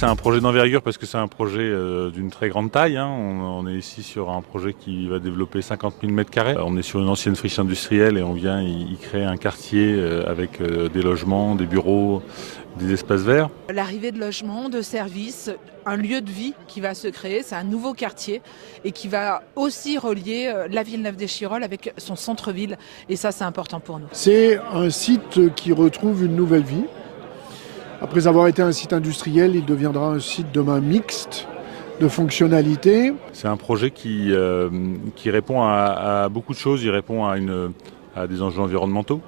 c'est un projet d'envergure parce que c'est un projet d'une très grande taille. On est ici sur un projet qui va développer 50 000 m². On est sur une ancienne friche industrielle et on vient y créer un quartier avec des logements, des bureaux, des espaces verts. L'arrivée de logements, de services, un lieu de vie qui va se créer, c'est un nouveau quartier et qui va aussi relier la Villeneuve-des-Chirolles avec son centre-ville. Et ça, c'est important pour nous. C'est un site qui retrouve une nouvelle vie. Après avoir été un site industriel, il deviendra un site demain mixte de fonctionnalités. C'est un projet qui répond à beaucoup de choses. Il répond à des enjeux environnementaux.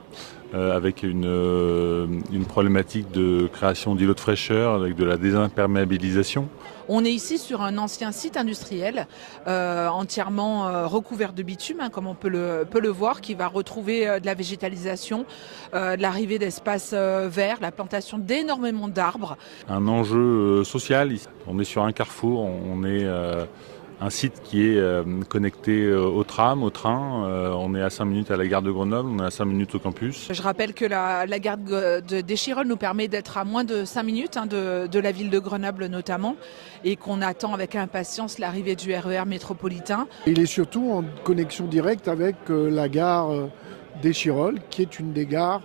Avec une problématique de création d'îlots de fraîcheur, avec de la désimperméabilisation. On est ici sur un ancien site industriel entièrement recouvert de bitume, comme on peut le voir, qui va retrouver de la végétalisation, l'arrivée d'espaces verts, la plantation d'énormément d'arbres. Un enjeu social, on est sur un carrefour, on est un site qui est connecté au tram, au train. On est à 5 minutes à la gare de Grenoble, on est à 5 minutes au campus. Je rappelle que la gare des Chirolles nous permet d'être à moins de 5 minutes de la ville de Grenoble notamment, et qu'on attend avec impatience l'arrivée du RER métropolitain. Il est surtout en connexion directe avec la gare des Chirolles, qui est une des gares,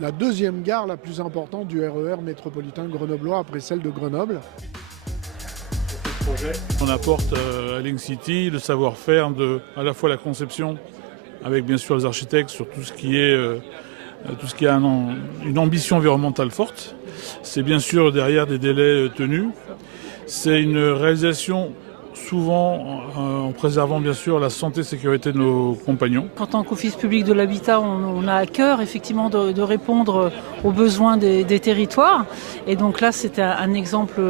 la deuxième gare la plus importante du RER métropolitain grenoblois après celle de Grenoble. On apporte à Link City le savoir-faire de à la fois la conception, avec bien sûr les architectes sur tout ce qui a une ambition environnementale forte. C'est bien sûr derrière des délais tenus. C'est une réalisation souvent en préservant bien sûr la santé et sécurité de nos compagnons. En tant qu'office public de l'habitat, on a à cœur effectivement de répondre aux besoins des territoires. Et donc là, c'était un exemple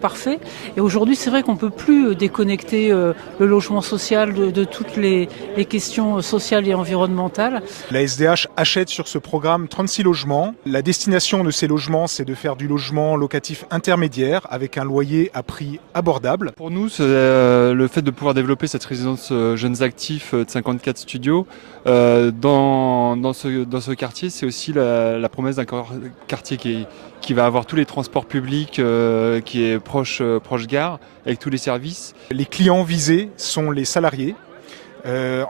parfait. Et aujourd'hui, c'est vrai qu'on ne peut plus déconnecter le logement social de toutes les questions sociales et environnementales. La SDH achète sur ce programme 36 logements. La destination de ces logements, c'est de faire du logement locatif intermédiaire avec un loyer à prix abordable. Pour nous, le fait de pouvoir développer cette résidence jeunes actifs de 54 studios dans ce quartier, c'est aussi la promesse d'un quartier qui va avoir tous les transports publics, qui est proche gare, avec tous les services. Les clients visés sont les salariés.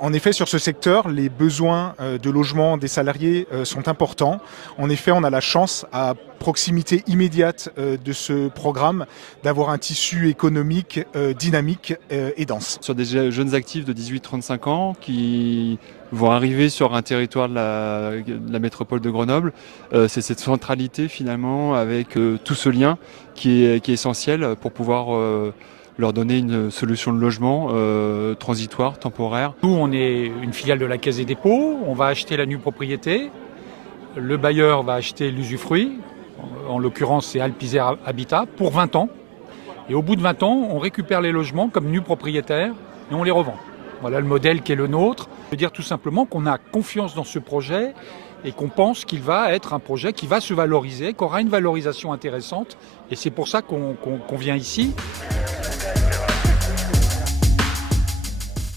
En effet, sur ce secteur, les besoins de logement des salariés sont importants. En effet, on a la chance, à proximité immédiate de ce programme, d'avoir un tissu économique dynamique et dense. Sur des jeunes actifs de 18-35 ans qui vont arriver sur un territoire de la métropole de Grenoble, c'est cette centralité finalement avec tout ce lien qui est essentiel pour pouvoir leur donner une solution de logement transitoire, temporaire. Nous, on est une filiale de la Caisse des dépôts, on va acheter la nue propriété, le bailleur va acheter l'usufruit, en l'occurrence c'est Alpizère Habitat, pour 20 ans. Et au bout de 20 ans, on récupère les logements comme nus propriétaires et on les revend. Voilà le modèle qui est le nôtre. Je veux dire tout simplement qu'on a confiance dans ce projet et qu'on pense qu'il va être un projet qui va se valoriser, qui aura une valorisation intéressante. Et c'est pour ça qu'on vient ici.